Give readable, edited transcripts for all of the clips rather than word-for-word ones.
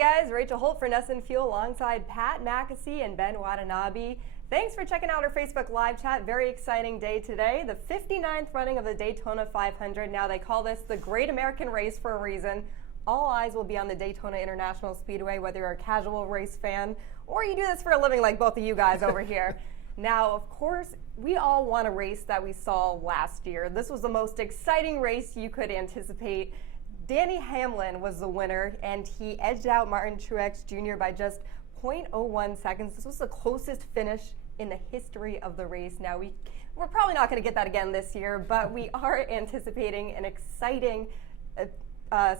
guys, Rachel Holt for Nesson Fuel alongside Pat McAsee and Ben Watanabe. Thanks for checking out our Facebook live chat. Very exciting day today. The 59th running of the Daytona 500. Now they call this the Great American Race for a reason. All eyes will be on the Daytona International Speedway, whether you're a casual race fan or you do this for a living like both of you guys over here. Now, of course, we all want a race that we saw last year. This was the most exciting race you could anticipate. Denny Hamlin was the winner, and he edged out Martin Truex Jr. by just 0.01 seconds. This was the closest finish in the history of the race. Now, we're probably not going to get that again this year, but we are anticipating an exciting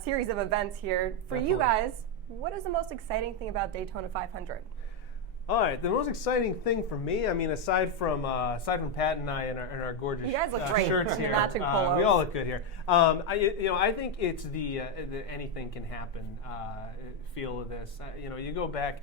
series of events here. For you guys, what is the most exciting thing about Daytona 500? All right, the most exciting thing for me, I mean, aside from Pat and I in our gorgeous you guys look great shirts in here, matching polos. We all look good here. I think it's the anything can happen feel of this. You go back.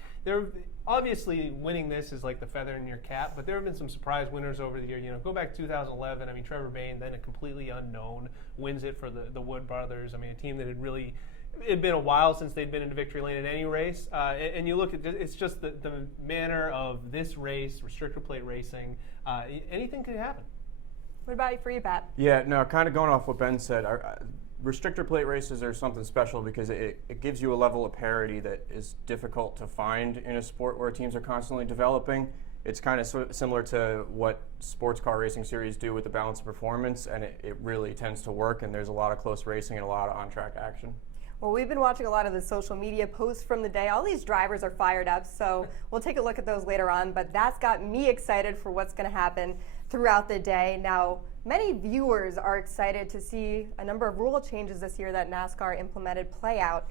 Obviously, winning this is like the feather in your cap, but there have been some surprise winners over the year. Go back to 2011. I mean, Trevor Bayne, then a completely unknown, wins it for the Wood brothers. I mean, a team that had really. It had been a while since they'd been into victory lane in any race, and you look at it's just the manner of this race, restrictor plate racing. Anything could happen. What about for you, Pat? Yeah, no, kind of going off what Ben said. Restrictor plate races are something special because it gives you a level of parity that is difficult to find in a sport where teams are constantly developing. It's kind of similar to what sports car racing series do with the balance of performance, and it really tends to work, and there's a lot of close racing and a lot of on-track action. Well, we've been watching a lot of the social media posts from the day. All these drivers are fired up, so we'll take a look at those later on. But that's got me excited for what's going to happen throughout the day. Now, many viewers are excited to see a number of rule changes this year that NASCAR implemented play out.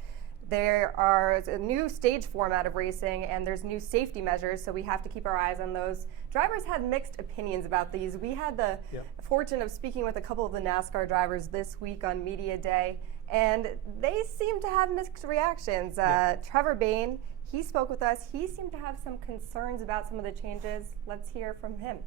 There are a new stage format of racing, and there's new safety measures, so we have to keep our eyes on those. Drivers had mixed opinions about these. We had the fortune of speaking with a couple of the NASCAR drivers this week on Media Day, and they seem to have mixed reactions. Trevor Bayne, he spoke with us. He seemed to have some concerns about some of the changes. Let's hear from him.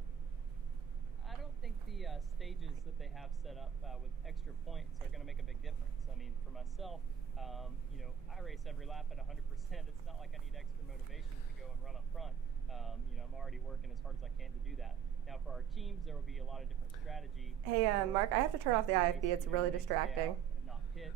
I don't think the stages that they have set up with extra points are going to make a big difference. I mean, for myself, I race every lap at 100%. It's not like I need extra motivation to go and run up front. I'm already working as hard as I can to do that. Now, for our teams, there will be a lot of different strategy. Hey, Mark, I have to turn off the IFB. It's really distracting.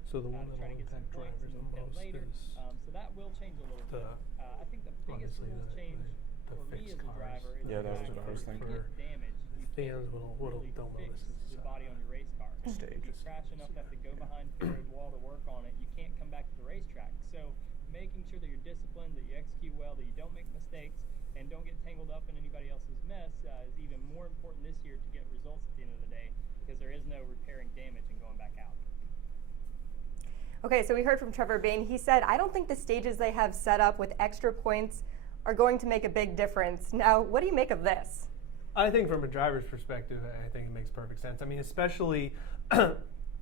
So the one that impact drivers the most is so that will change a little bit. I think the biggest rules change for me as a driver is that was what I was thinking. Damage. Fans will don't notice the body on your race car. Stage. If you crash enough to have to go behind the road wall to work on it, you can't come back to the racetrack. So making sure that you're disciplined, that you execute well, that you don't make mistakes, and don't get tangled up in anybody else's mess is even more important this year to get results at the end of the day, because there is no repairing damage and going back out. Okay, so we heard from Trevor Bayne. He said, I don't think the stages they have set up with extra points are going to make a big difference. Now, what do you make of this? I think from a driver's perspective, I think it makes perfect sense. I mean, especially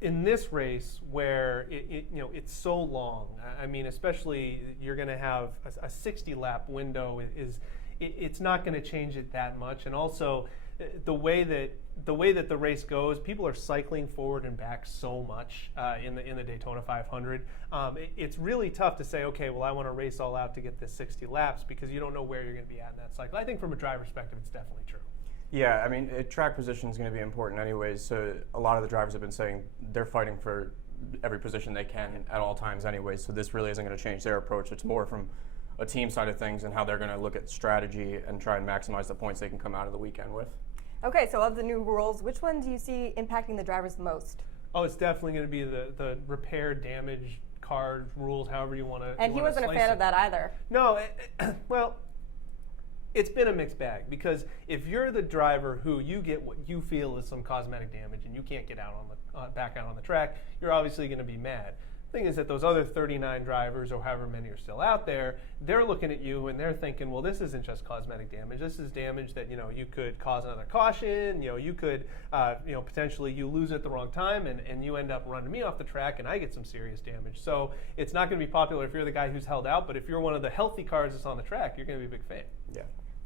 in this race where it's so long. I mean, especially you're going to have a 60-lap window. It's not going to change it that much, and also the way that the race goes, people are cycling forward and back so much in the Daytona 500. It's really tough to say, okay, well, I want to race all out to get this 60 laps because you don't know where you're going to be at in that cycle. I think from a driver's perspective, it's definitely true. Yeah, I mean, track position is going to be important anyways, so a lot of the drivers have been saying they're fighting for every position they can at all times anyways, so this really isn't going to change their approach. It's more from a team side of things and how they're going to look at strategy and try and maximize the points they can come out of the weekend with. Okay, so of the new rules, which one do you see impacting the drivers the most? Oh, it's definitely going to be the repair damage card rules, however you want to. And he wasn't a fan of that either. No, well, it's been a mixed bag because if you're the driver who you get what you feel is some cosmetic damage and you can't get out back out on the track, you're obviously going to be mad. The thing is that those other 39 drivers or however many are still out there, they're looking at you and they're thinking, well, this isn't just cosmetic damage. This is damage that you could cause another caution. You could potentially you lose at the wrong time and you end up running me off the track and I get some serious damage. So it's not going to be popular if you're the guy who's held out, but if you're one of the healthy cars that's on the track, you're going to be a big fan. Yeah.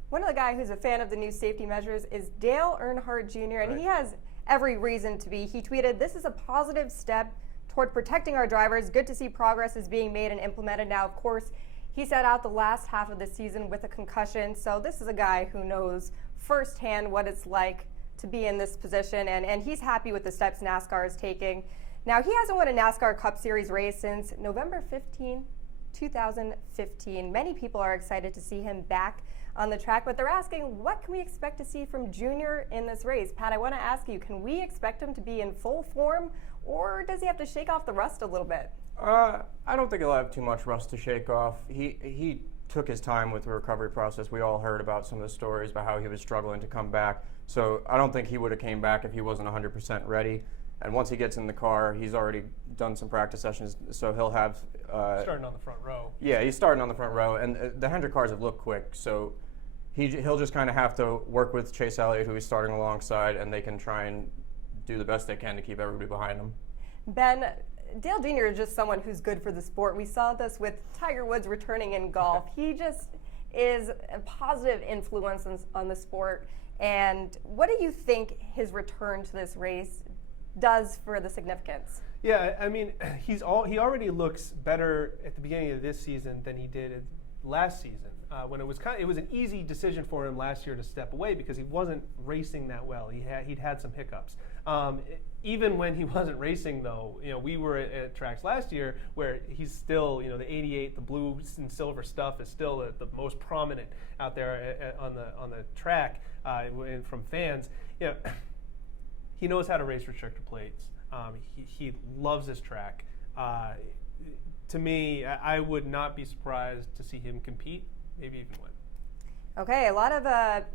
One of the guys who's a fan of the new safety measures is Dale Earnhardt Jr., and he has every reason to be. He tweeted, "This is a positive step toward protecting our drivers. Good to see progress is being made and implemented now. Of course, he sat out the last half of the season with a concussion, so this is a guy who knows firsthand what it's like to be in this position, and he's happy with the steps NASCAR is taking. Now, he hasn't won a NASCAR Cup Series race since November 15, 2015. Many people are excited to see him back on the track, but they're asking, what can we expect to see from Junior in this race? Pat, I want to ask you, can we expect him to be in full form, or does he have to shake off the rust a little bit? I don't think he'll have too much rust to shake off. He took his time with the recovery process. We all heard about some of the stories about how he was struggling to come back. So I don't think he would have came back if he wasn't 100% ready. And once he gets in the car, he's already done some practice sessions, so he'll have... starting on the front row. Yeah, he's starting on the front row, and the Hendrick cars have looked quick, so he'll just kind of have to work with Chase Elliott, who he's starting alongside, and they can try and do the best they can to keep everybody behind him. Ben, Dale Jr. is just someone who's good for the sport. We saw this with Tiger Woods returning in golf. He just is a positive influence on the sport. And what do you think his return to this race does for the significance? Yeah, I mean, he already looks better at the beginning of this season than he did last season. When it was an easy decision for him last year to step away because he wasn't racing that well. He'd had some hiccups. Even when he wasn't racing, though, we were at tracks last year where he's still, the 88, the blue and silver stuff is still the most prominent out there on the track from fans. He knows how to race restrictor plates. He loves this track. To me, I would not be surprised to see him compete, maybe even win. Okay, a lot of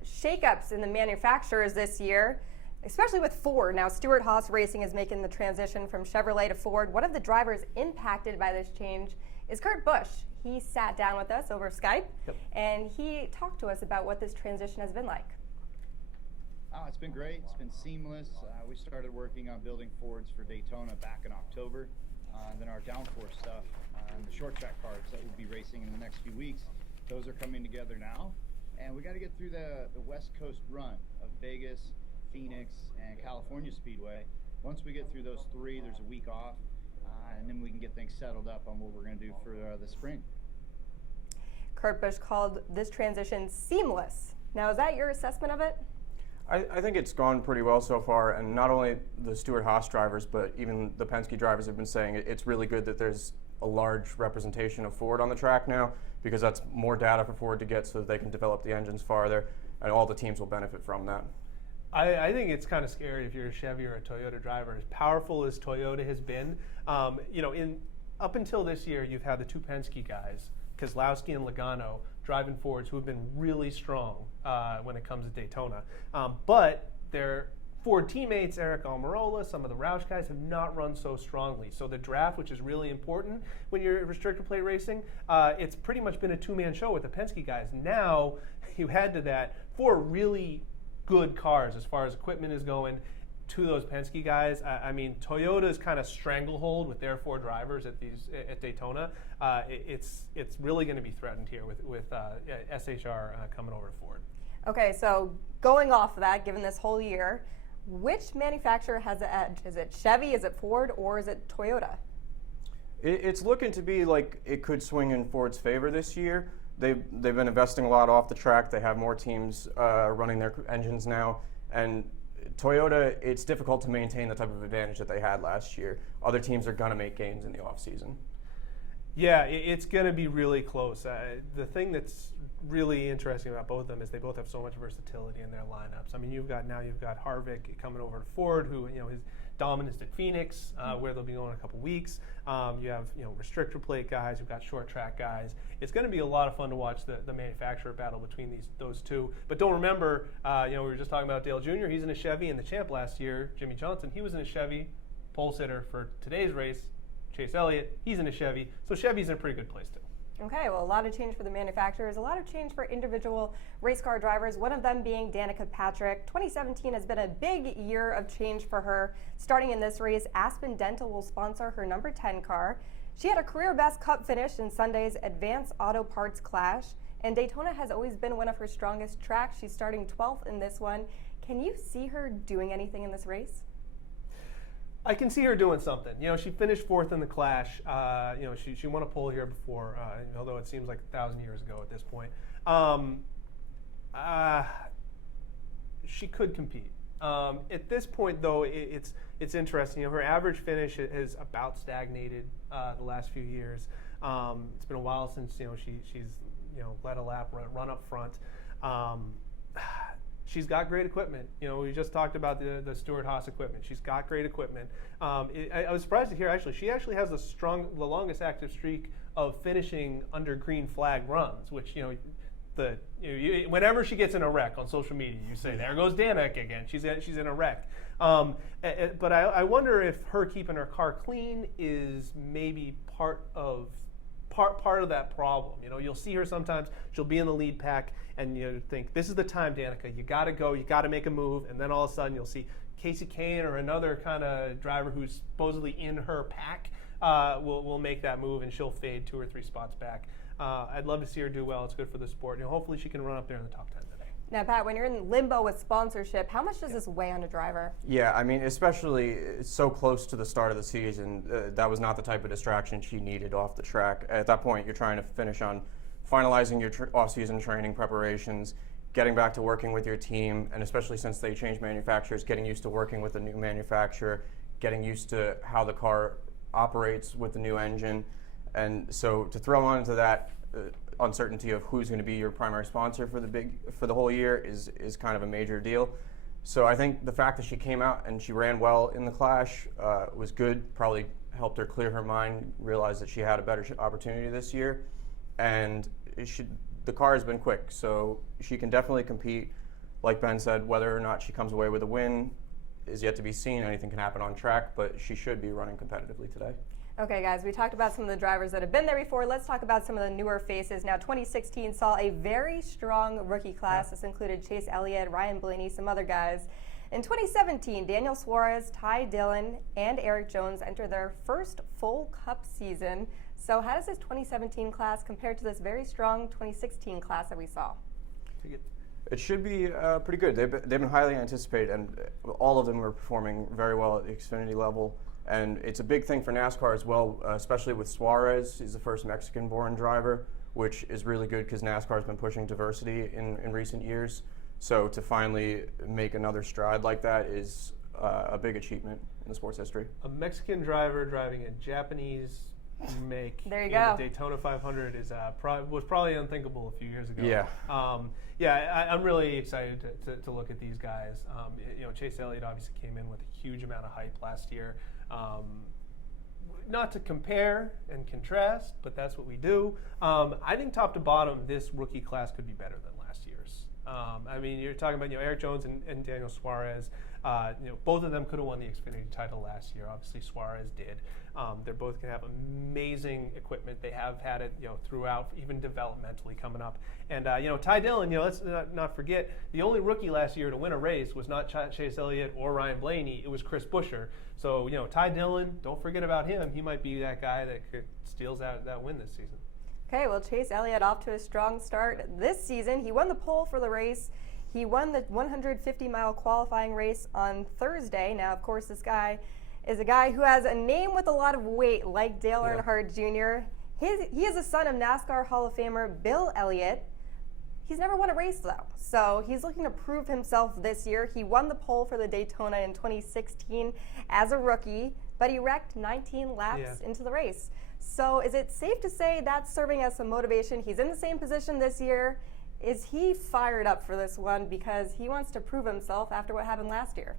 shakeups in the manufacturers this year, especially with Ford. Now, Stewart-Haas Racing is making the transition from Chevrolet to Ford. One of the drivers impacted by this change is Kurt Busch. He sat down with us over Skype, and he talked to us about what this transition has been like. It's been great. It's been seamless. We started working on building Fords for Daytona back in October. Then our downforce stuff and the short track cars that we'll be racing in the next few weeks, those are coming together now. And we got to get through the West Coast run of Vegas, Phoenix, and California Speedway. Once we get through those three, there's a week off, and then we can get things settled up on what we're going to do for the spring. Kurt Busch called this transition seamless. Now, is that your assessment of it? I think it's gone pretty well so far, and not only the Stewart-Haas drivers, but even the Penske drivers have been saying it's really good that there's a large representation of Ford on the track now, because that's more data for Ford to get so that they can develop the engines farther, and all the teams will benefit from that. I think it's kind of scary if you're a Chevy or a Toyota driver. As powerful as Toyota has been, up until this year, you've had the two Penske guys, Keselowski and Logano, driving Fords, who have been really strong when it comes to Daytona. But their Ford teammates, Eric Almirola, some of the Roush guys, have not run so strongly. So the draft, which is really important when you're restrictor plate racing, it's pretty much been a two-man show with the Penske guys. Now you add to that four really good cars as far as equipment is going to those Penske guys. I mean, Toyota's kind of stranglehold with their four drivers at Daytona. It's really going to be threatened here with SHR coming over to Ford. Okay, so going off of that, given this whole year, which manufacturer has the edge? Is it Chevy, is it Ford, or is it Toyota? It's looking to be like it could swing in Ford's favor this year. They've been investing a lot off the track. They have more teams running their engines now, and Toyota, it's difficult to maintain the type of advantage that they had last year. Other teams are going to make gains in the offseason. Yeah, it's going to be really close. The thing that's really interesting about both of them is they both have so much versatility in their lineups. I mean, you've got Harvick coming over to Ford, who his dominance at Phoenix, where they'll be going in a couple weeks. You have restrictor plate guys, you've got short track guys. It's going to be a lot of fun to watch the manufacturer battle between those two. But don't remember, we were just talking about Dale Jr. He's in a Chevy, and the champ last year, Jimmy Johnson, he was in a Chevy. Pole sitter for today's race, Chase Elliott, he's in a Chevy. So Chevy's in a pretty good place too. Okay, well, a lot of change for the manufacturers, a lot of change for individual race car drivers, one of them being Danica Patrick. 2017 has been a big year of change for her. Starting in this race, Aspen Dental will sponsor her number 10 car. She had a career best Cup finish in Sunday's Advanced Auto Parts Clash, and Daytona has always been one of her strongest tracks. She's starting 12th in this one. Can you see her doing anything in this race? I can see her doing something. She finished 4th in the Clash. She won a pole here before, although it seems like 1,000 years ago at this point. She could compete. At this point, though, it's interesting. Her average finish has about stagnated the last few years. It's been a while since she's led a lap, run up front. She's got great equipment. We just talked about the Stewart-Haas equipment. She's got great equipment. I was surprised to hear, actually, she actually has the longest active streak of finishing under green flag runs, which, whenever she gets in a wreck on social media, you say, there goes Danica again. She's in a wreck. But I wonder if her keeping her car clean is maybe part of that problem. You'll see her sometimes, she'll be in the lead pack, and you think, this is the time, Danica, you got to go, you got to make a move, and then all of a sudden you'll see Casey Kane or another kind of driver who's supposedly in her pack will make that move, and she'll fade 2 or 3 spots back. I'd love to see her do well. It's good for the sport. Hopefully she can run up there in the top 10 today. Now, Pat, when you're in limbo with sponsorship, how much does this weigh on a driver? Yeah, I mean, especially so close to the start of the season, that was not the type of distraction she needed off the track. At that point, you're trying to finish on finalizing your off-season training preparations, getting back to working with your team, and especially since they changed manufacturers, getting used to working with the new manufacturer, getting used to how the car operates with the new engine. And so to throw on into that uncertainty of who's going to be your primary sponsor for the whole year is kind of a major deal. So I think the fact that she came out and she ran well in the Clash was good, probably helped her clear her mind, realize that she had a better opportunity this year. And the car has been quick, so she can definitely compete. Like Ben said, whether or not she comes away with a win is yet to be seen. Anything can happen on track, but she should be running competitively today. Okay, guys, we talked about some of the drivers that have been there before. Let's talk about some of the newer faces. Now, 2016 saw a very strong rookie class. This included Chase Elliott, Ryan Blaney, some other guys. In 2017, Daniel Suarez, Ty Dillon, and Erik Jones entered their first full Cup season. So how does this 2017 class compare to this very strong 2016 class that we saw? It should be pretty good. They've been highly anticipated, and all of them were performing very well at the Xfinity level. And it's a big thing for NASCAR as well, especially with Suarez. He's the first Mexican-born driver, which is really good because NASCAR has been pushing diversity in recent years. So to finally make another stride like that is a big achievement in the sport's history. A Mexican driver driving a Japanese make there you in go. the Daytona 500 was probably unthinkable a few years ago. Yeah. I'm really excited to look at these guys. Chase Elliott obviously came in with a huge amount of hype last year. Not to compare and contrast, but that's what we do. I think top to bottom, this rookie class could be better than last year's. You're talking about Erik Jones and Daniel Suarez. Both of them could have won the Xfinity title last year. Obviously, Suarez did. They're both going to have amazing equipment. They have had it, throughout, even developmentally coming up. And Ty Dillon, let's not forget, the only rookie last year to win a race was not Chase Elliott or Ryan Blaney. It was Chris Buescher. So Ty Dillon, don't forget about him. He might be that guy that steals that win this season. Okay, well, Chase Elliott off to a strong start this season. He won the pole for the race. He won the 150-mile qualifying race on Thursday. Now, of course, this guy is a guy who has a name with a lot of weight, like Dale Earnhardt Jr. He is a son of NASCAR Hall of Famer Bill Elliott. He's never won a race, though, so he's looking to prove himself this year. He won the pole for the Daytona in 2016 as a rookie, but he wrecked 19 laps into the race. So is it safe to say that's serving as some motivation? He's in the same position this year. Is he fired up for this one because he wants to prove himself after what happened last year?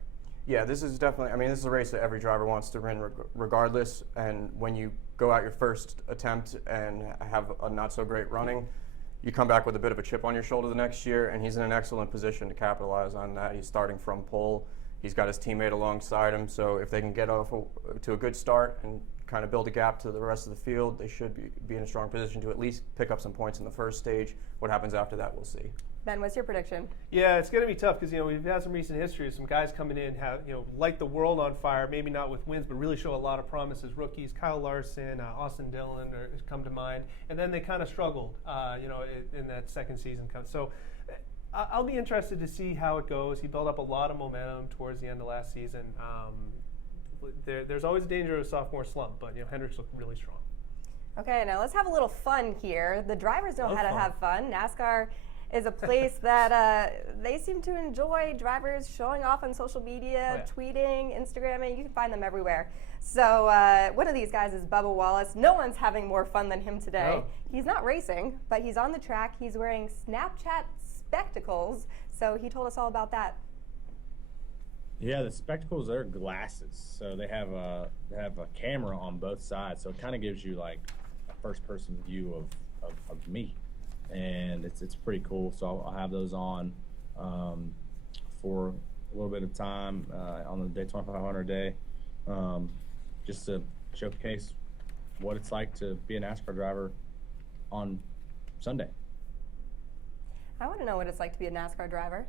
Yeah, this is definitely, this is a race that every driver wants to win regardless. And when you go out your first attempt and have a not so great running, you come back with a bit of a chip on your shoulder the next year, and he's in an excellent position to capitalize on that. He's starting from pole. He's got his teammate alongside him, so if they can get off to a good start and kind of build a gap to the rest of the field, they should be in a strong position to at least pick up some points in the first stage. What happens after that, we'll see. Ben, what's your prediction? Yeah, it's going to be tough because we've had some recent history of some guys coming in, light the world on fire. Maybe not with wins, but really show a lot of promise as rookies. Kyle Larson, Austin Dillon come to mind, and then they kind of struggled, in that second season. So I'll be interested to see how it goes. He built up a lot of momentum towards the end of last season. there's always danger of a sophomore slump, but Hendricks looked really strong. Okay, now let's have a little fun here. The drivers know how to have fun. NASCAR is a place that they seem to enjoy drivers showing off on social media, tweeting, Instagramming. You can find them everywhere. So one of these guys is Bubba Wallace. No one's having more fun than him today. No. He's not racing, but he's on the track. He's wearing Snapchat spectacles. So he told us all about that. Yeah, the spectacles are glasses, so they have a camera on both sides, so it kind of gives you like a first-person view of me, and it's pretty cool. So I'll have those on for a little bit of time on the Daytona 500 day, just to showcase what it's like to be a NASCAR driver on Sunday. I want to know what it's like to be a NASCAR driver.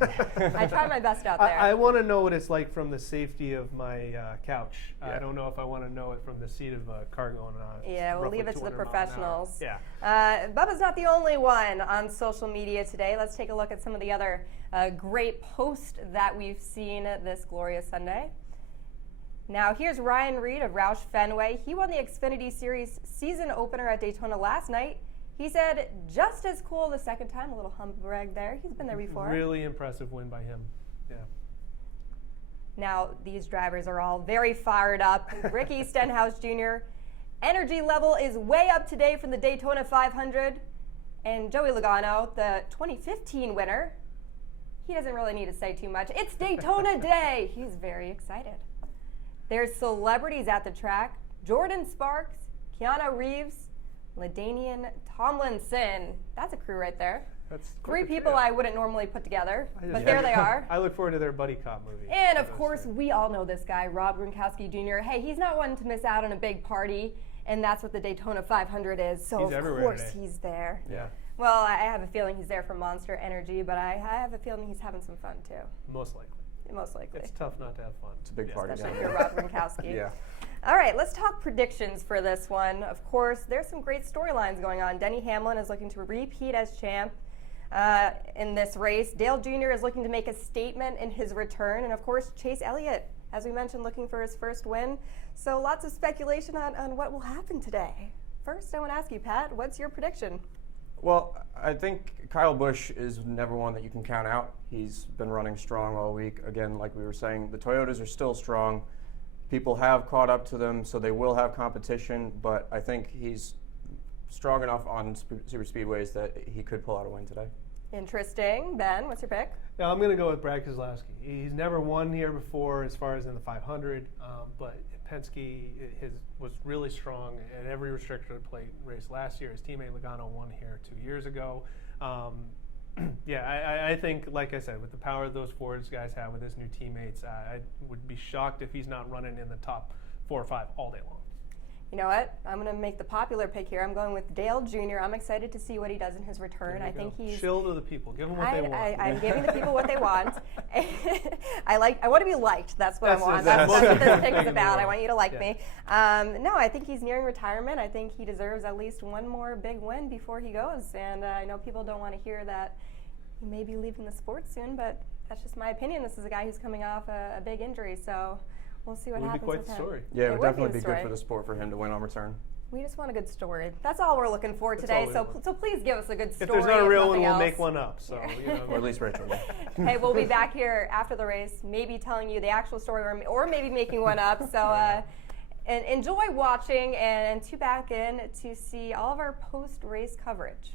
I try my best out there. I want to know what it's like from the safety of my couch. I don't know if I want to know it from the seat of a car going on. Yeah, we'll leave it to the professionals. Yeah. Bubba's not the only one on social media today. Let's take a look at some of the other great posts that we've seen this glorious Sunday. Now, here's Ryan Reed of Roush Fenway. He won the Xfinity Series season opener at Daytona last night. He said, just as cool the second time, a little humble brag there. He's been there before. Really impressive win by him. Yeah. Now, these drivers are all very fired up. Ricky Stenhouse Jr., energy level is way up today from the Daytona 500. And Joey Logano, the 2015 winner, he doesn't really need to say too much. It's Daytona Day. He's very excited. There's celebrities at the track. Jordan Sparks, Keanu Reeves, LaDainian Tomlinson. That's a crew right there. That's three people I wouldn't normally put together, but Yeah. there they are. I look forward to their buddy cop movie. And of course, we all know this guy, Rob Gronkowski Jr. Hey, he's not one to miss out on a big party, and that's what the Daytona 500 is. So He's of everywhere course today. he's there. Yeah. Well, I have a feeling he's there for Monster Energy, but I have a feeling he's having some fun too. Most likely. Most likely. It's tough not to have fun. It's a big party Especially down if there. you're Rob Gronkowski. Yeah. All right, let's talk predictions for this one. Of course, there's some great storylines going on. Denny Hamlin is looking to repeat as champ in this race. Dale Jr. is looking to make a statement in his return. And of course, Chase Elliott, as we mentioned, looking for his first win. So lots of speculation on what will happen today. First, I want to ask you, Pat, what's your prediction? Well, I think Kyle Busch is never one that you can count out. He's been running strong all week. Again, like we were saying, the Toyotas are still strong. People have caught up to them, so they will have competition, but I think he's strong enough on super speedways that he could pull out a win today. Interesting. Ben, what's your pick? Yeah, I'm going to go with Brad Keselowski. He's never won here before as far as in the 500, but Penske was really strong at every restrictor plate race last year. His teammate Logano won here 2 years ago. Yeah, I think, like I said, with the power those Fords guys have with his new teammates, I would be shocked if he's not running in the top 4 or 5 all day long. You know what? I'm going to make the popular pick here. I'm going with Dale Jr. I'm excited to see what he does in his return. I think he's chill to the people. Give them what they want. I'm giving the people what they want. I want to be liked. That's what I want. That's That's what this what pick is you about. want. I want you to like Yeah. me. No, I think he's nearing retirement. I think he deserves at least one more big win before he goes. And I know people don't want to hear that he may be leaving the sport soon, but that's just my opinion. This is a guy who's coming off a big injury, so we'll see what It would be happens quite with the him. story. Yeah, it would would definitely the be story. good for the sport for him to win on return. We just want a good story. That's all we're looking for That's today. all we So, want. so please give us a good story. If there's not a real one, nothing we'll else. make one up. So, Or at least Rachel will. Hey, we'll be back here after the race, maybe telling you the actual story or maybe making one up. So and enjoy watching and tune back in to see all of our post-race coverage.